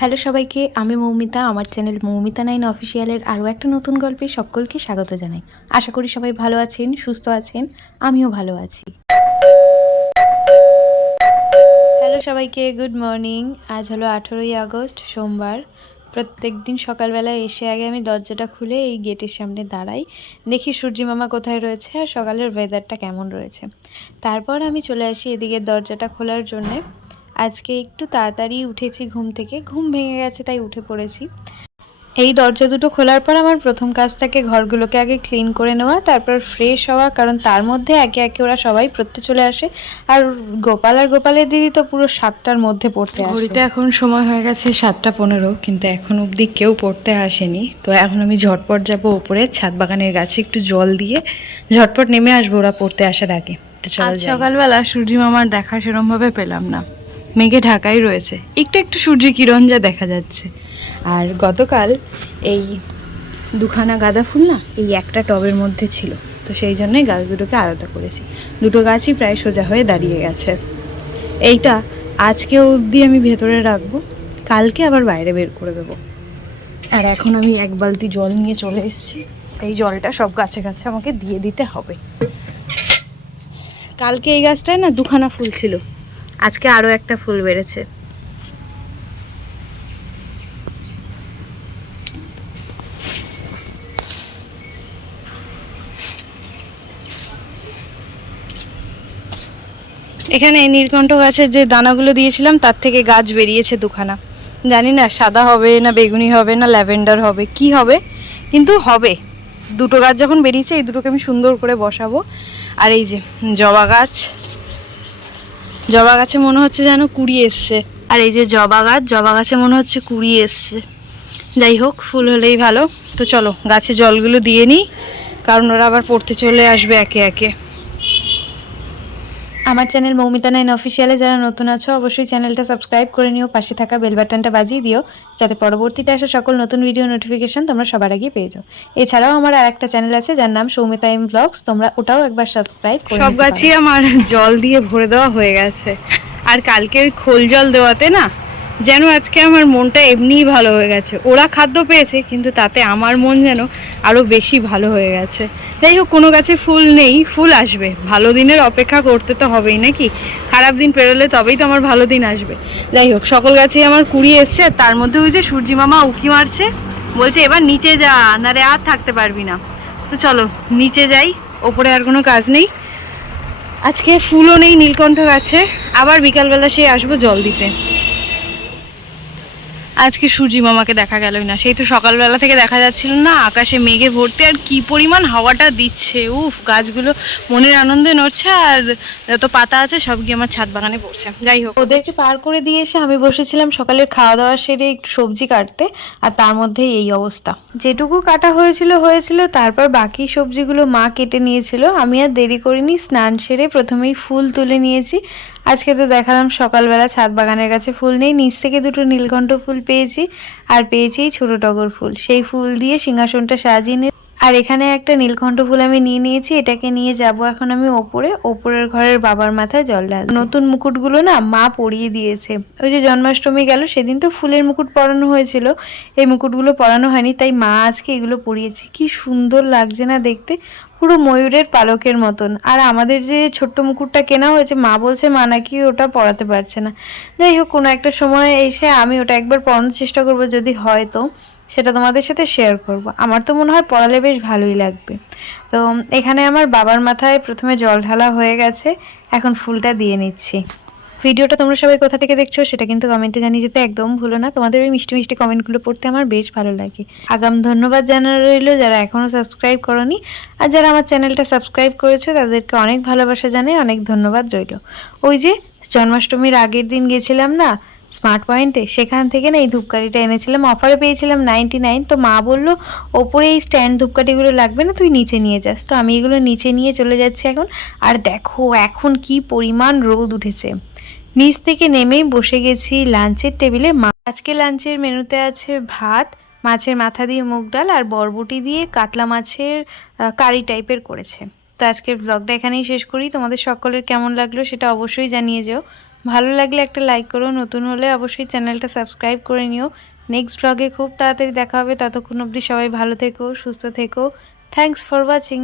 Hello সবাইকে, আমি মৌমিতা। আমার চ্যানেল মৌমিতা 9 অফিসিয়ালের আরও একটা নতুন গল্পে সকলকে স্বাগত জানাই। আশা করি সবাই ভালো আছেন, সুস্থ আছেন, আমিও ভালো আছি। হ্যালো সবাইকে, গুড মর্নিং। আজ হলো 18ই আগস্ট, সোমবার। প্রত্যেক দিন সকালবেলায় এসে আগে আমি দরজাটা খুলে এই গেটের সামনে দাঁড়াই, দেখি সূর্যি মামা কোথায় রয়েছে আর সকালের ওয়েদারটা কেমন রয়েছে। তারপর আমি চলে আসি এদিকে দরজাটা খোলার জন্যে। আজকে একটু তাড়াতাড়ি উঠেছি ঘুম থেকে, ঘুম ভেঙে গেছে তাই উঠে পড়েছি। এই দরজা দুটো খোলার পর আমার প্রথম কাজ থাকে ঘরগুলোকে আগে ক্লিন করে নেওয়া, তারপর ফ্রেশ হওয়া, কারণ তার মধ্যে একে একে ওরা সবাই পড়তে চলে আসে। আর গোপাল আর গোপালের দিদি তো পুরো 7টার মধ্যে পড়তে আসে। ঘড়িতে এখন সময় হয়ে গেছে 7:15, কিন্তু এখন অবধি কেউ পড়তে আসেনি। তো এখন আমি ঝটপট যাব ওপরে ছাদ বাগানের গাছে একটু জল দিয়ে ঝটপট নেমে আসবো ওরা পড়তে আসার আগে। তো চলো যাই। সকালবেলা সূর্যি মামার দেখা সেরমভাবে পেলাম না, মেঘে ঢাকাই রয়েছে, একটু একটু সূর্য কিরণ যা দেখা যাচ্ছে। আর গতকাল এই দুখানা গাঁদা ফুল না এই একটা টবের মধ্যে ছিল, তো সেই জন্যই গাছ দুটোকে আলাদা করেছি। দুটো গাছই প্রায় সোজা হয়ে দাঁড়িয়ে গেছে। এইটা আজকে অবধি আমি ভেতরে রাখবো, কালকে আবার বাইরে বের করে দেবো। আর এখন আমি এক বালতি জল নিয়ে চলে এসেছি, এই জলটা সব গাছে গাছে আমাকে দিয়ে দিতে হবে। কালকে এই গাছটায় না দুখানা ফুল ছিল, আজকে আরও একটা ফুল বেড়েছে। এখানে নীলকণ্ঠ গাছের যে দানাগুলো দিয়েছিলাম তার থেকে গাছ বেরিয়েছে দুখানা। জানি না সাদা হবে না বেগুনি হবে না ল্যাভেন্ডার হবে কি হবে, কিন্তু হবে। দুটো গাছ যখন বেরিয়েছে এই দুটোকে আমি সুন্দর করে বসাবো। আর এই যে জবা গাছ, জবা গাছে মনে হচ্ছে যেন কুড়ি এসছে। আর এই যে জবা গাছে মনে হচ্ছে কুড়ি এসছে। যাই হোক, ফুল হলেই ভালো। তো চলো গাছে জলগুলো দিয়ে নিই, কারণ ওরা আবার পড়তে চলে আসবে একে একে। আমার চ্যানেল মৌমিতা 9 অফিসিয়ালে যারা নতুন আছো অবশ্যই চ্যানেলটা সাবস্ক্রাইব করে নিও, পাশে থাকা বেল বাটনটা বাজিয়ে দিও, যাতে পরবর্তীতে আসা সকল নতুন ভিডিও নোটিফিকেশন তোমরা সবার আগে পেয়ে যাও। এছাড়াও আমার আরেকটা চ্যানেল আছে যার নাম সৌমিতা এম ব্লগস, তোমরা ওটাও একবার সাবস্ক্রাইব করে নিও। সব গাছই আমার জল দিয়ে ভরে দেওয়া হয়ে গেছে, আর কালকে খোল জল দেওয়াতে না যেন আজকে আমার মনটা এমনিই ভালো হয়ে গেছে। ওরা খাদ্য পেয়েছে কিন্তু তাতে আমার মন যেন আরও বেশি ভালো হয়ে গেছে। যাই হোক, কোনো গাছে ফুল নেই, ফুল আসবে। ভালো দিনের অপেক্ষা করতে তো হবেই নাকি, খারাপ দিন পেরোলে তবেই তো আমার ভালো দিন আসবে। যাই হোক, সকল গাছেই আমার কুড়ি এসছে। তার মধ্যে ওই যে সূর্যি মামা উঁকি মারছে, বলছে এবার নিচে যা, না রে আর থাকতে পারবি না। তো চলো নিচে যাই, ওপরে আর কোনো কাজ নেই। আজকে ফুলও নেই নীলকণ্ঠ গাছে, আবার বিকালবেলা সেই আসবো জল দিতে। আজকে সূর্যি মামাকে দেখা গেলই না, সেই তো সকালবেলা থেকে দেখা যাচ্ছিল না, আকাশে মেঘে ভর্তি, আর কি পরিমাণ হাওয়াটা দিচ্ছে। উফ, গাছগুলো মনের আনন্দে নড়ছে, আর যত পাতা আছে সব গিয়ে আমার ছাদ বাগানে পড়ছে। যাই হোক, ওদেরকে পার করে দিয়ে এসে আমি বসেছিলাম সকালের খাওয়া দাওয়া সেরে একটু সবজি কাটতে, আর তার মধ্যেই এই অবস্থা। যেটুকু কাটা হয়েছিল, তারপর বাকি সবজিগুলো মা কেটে নিয়েছিল। আমি আর দেরি করিনি, স্নান সেরে প্রথমেই ফুল তুলে নিয়েছি। আজকে তো দেখালাম সকালবেলা ছাদ বাগানের কাছে ফুল নেই, নিচ থেকে দুটো নীলকণ্ঠ ফুল পেয়েছি, আর পেয়েছি ছোট টগর ফুল। সেই ফুল দিয়ে সিংহাসনটা সাজিয়ে নিই। আর এখানে একটা নীলকণ্ঠ ফুল আমি নিয়ে নিয়েছি, এটাকে নিয়ে যাব এখন আমি ওপরের ঘরের বাবার মাথায় জল ঢালতে। নতুন মুকুটগুলো না মা পরিয়ে দিয়েছে, ওই যে জন্মাষ্টমী গেল সেদিন তো ফুলের মুকুট পরানো হয়েছিল, এই মুকুটগুলো পরানো হয়নি, তাই মা আজকে এগুলো পরিয়েছে। কি সুন্দর লাগছে না দেখতে, পুরো ময়ূরের পালকের মতন। আর আমাদের যে ছোট্ট মুকুটটা কেনা হয়েছে, মা বলছে মা নাকি ওটা পরাতে পারছে না। যাই হোক, কোনো একটা সময় এসে আমি ওটা একবার পরানোর চেষ্টা করব, যদি হয় তো সেটা তোমাদের সাথে শেয়ার করব। আমার তো মনে হয় পরালে বেশ ভালোই লাগবে। তো এখানে আমার বাবার মাথায় প্রথমে জল ঢালা হয়ে গেছে, এখন ফুলটা দিয়ে নিচ্ছি। ভিডিওটা তোমরা সবাই কোথা থেকে দেখছো সেটা কিন্তু কমেন্টে জানিয়ে যেতে একদম ভুলো না, তোমাদের ওই মিষ্টি মিষ্টি কমেন্টগুলো পড়তে আমার বেশ ভালো লাগে। আগাম ধন্যবাদ জানানো রইল যারা এখনও সাবস্ক্রাইব করোনি, আর যারা আমার চ্যানেলটা সাবস্ক্রাইব করেছো তাদেরকে অনেক ভালোবাসা জানাই, অনেক ধন্যবাদ রইল। ওই যে জন্মাষ্টমীর আগের দিন গেছিলাম না স্মার্ট পয়েন্টে, সেখান থেকে না এই ধূপকাঠিটা এনেছিলাম, অফারে পেয়েছিলাম 99। তো মা বললো ওপরে এই স্ট্যান্ড ধূপকাঠিগুলো লাগবে না, তুই নিচে নিয়ে যাস। তো আমি এগুলো নিচে নিয়ে চলে যাচ্ছি এখন। আর দেখো এখন কি পরিমাণ রোদ উঠেছে। নিচ থেকে নেমেই বসে গেছি লাঞ্চের টেবিলে। আজকে লাঞ্চের মেনুতে আছে ভাত, মাছের মাথা দিয়ে মুগ ডাল, আর বরবটি দিয়ে কাতলা মাছের কারি টাইপের করেছে। তো আজকের ব্লগটা এখানেই শেষ করি। তোমাদের সকলের কেমন লাগলো সেটা অবশ্যই জানিয়ে যেও। ভালো লাগলে একটা লাইক করো, নতুন হলে অবশ্যই চ্যানেলটা সাবস্ক্রাইব করে নিও। নেক্সট ব্লগে খুব তাড়াতাড়ি দেখা হবে, ততক্ষণ অবধি সবাই ভালো থেকো, সুস্থ থেকো। Thanks for watching.